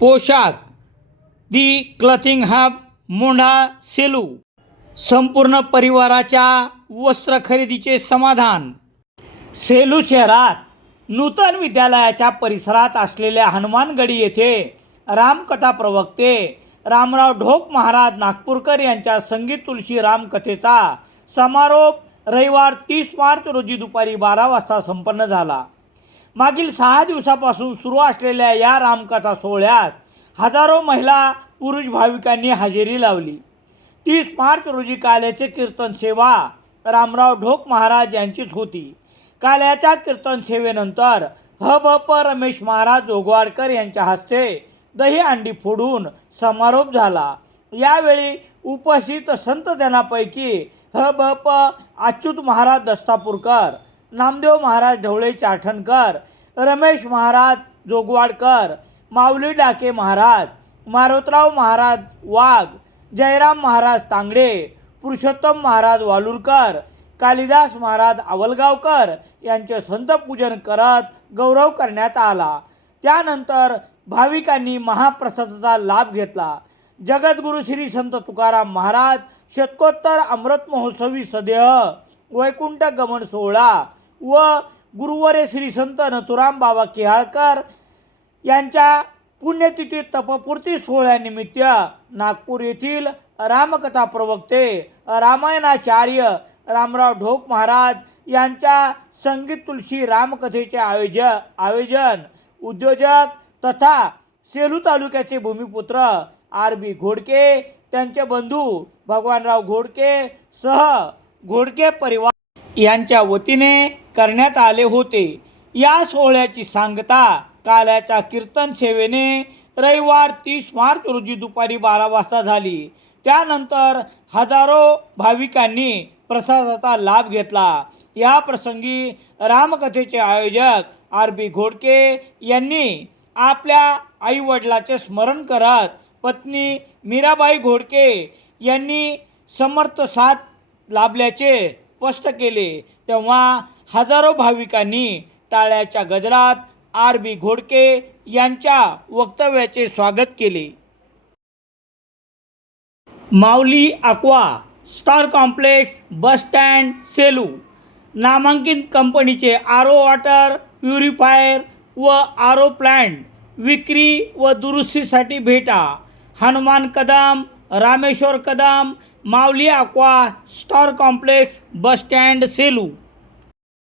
पोशाख. The clothing hub Mondha Selu. संपूर्ण परिवाराच्या वस्त्र खरेदीचे समाधान. सेलू शहरात नूतन विद्यालयाच्या परिसरात असलेल्या हनुमानगडी येथे रामकथा प्रवक्ते रामराव ढोक महाराज नागपूरकर यांच्या संगीत तुलसी रामकथेचा समारोप रविवार तीस मार्च रोजी दुपारी बारा वाजता संपन्न झाला. मागील सहा दिवसापासून सुरू असलेल्या या रामकथा सोहळ्यास हजारो महिला पुरुष भाविकांनी हजेरी लावली. तीस मार्च रोजी काल्याचे कीर्तन सेवा रामराव ढोक महाराज यांचीच होती. काल्याच्या कीर्तन सेवेनंतर ह ब प रमेश महाराज जोगवाडकर यांच्या हस्ते दही अंडी फोडून समारोप झाला. यावेळी उपस्थित संत जनापैकी ह ब प अच्युत महाराज दस्तापूरकर नामदेव महाराज ढवळे चाठणकर रमेश महाराज जोगवाडकर माऊली डाके महाराज मारोतराव महाराज वाघ जयराम महाराज तांगडे पुरुषोत्तम महाराज वालुरकर कालिदास महाराज आवलगावकर यांचे संत पूजन करत गौरव करण्यात आला. त्यानंतर भाविकांनी महाप्रसादाचा लाभ घेतला. जगद्गुरु श्री संत तुकाराम महाराज शतकोत्तर अमृत महोत्सवी सदेह वैकुंठ गमन सोहळा व गुरुवरे श्री संत नथुराम बाबा केहाळकर यांच्या पुण्यतिथी तपपूर्ती सोहळ्यानिमित्त नागपूर येथील रामकथा प्रवक्ते रामायणाचार्य रामराव ढोक महाराज यांच्या संगीत तुलसी रामकथेचे आयोज आयोजन उद्योजक तथा सेलू तालुक्याचे भूमिपुत्र आर बी घोडके त्यांचे बंधू भगवानराव घोडके सह घोडके परिवार यांच्या वतीने करण्यात आले होते. या सोहळ्याची सांगता काल्याच्या कीर्तन सेवेने रविवार तीस मार्च रोजी दुपारी बारा वाजता झाली. त्यानंतर हजारो भाविकांनी प्रसादाचा लाभ घेतला. या प्रसंगी रामकथेचे आयोजक आर बी घोडके यांनी आपल्या आईवडिलाचे स्मरण करत पत्नी मीराबाई घोडके यांनी समर्थ साथ लाभल्याचे स्पष्ट केले. तेव्हा हजारो भाविकांनी टाळ्याच्या गजरात आर बी घोडके यांच्या वक्तव्याचे स्वागत केले. Mauli aqua star complex bus stand Selu नामांकित कंपनीचे आर ओ वॉटर प्युरिफायर व आर ओ प्लॅन्ट विक्री व दुरुस्तीसाठी भेटा. Hanuman Kadam Rameshwar Kadam Mauli aqua star complex bus stand Selu.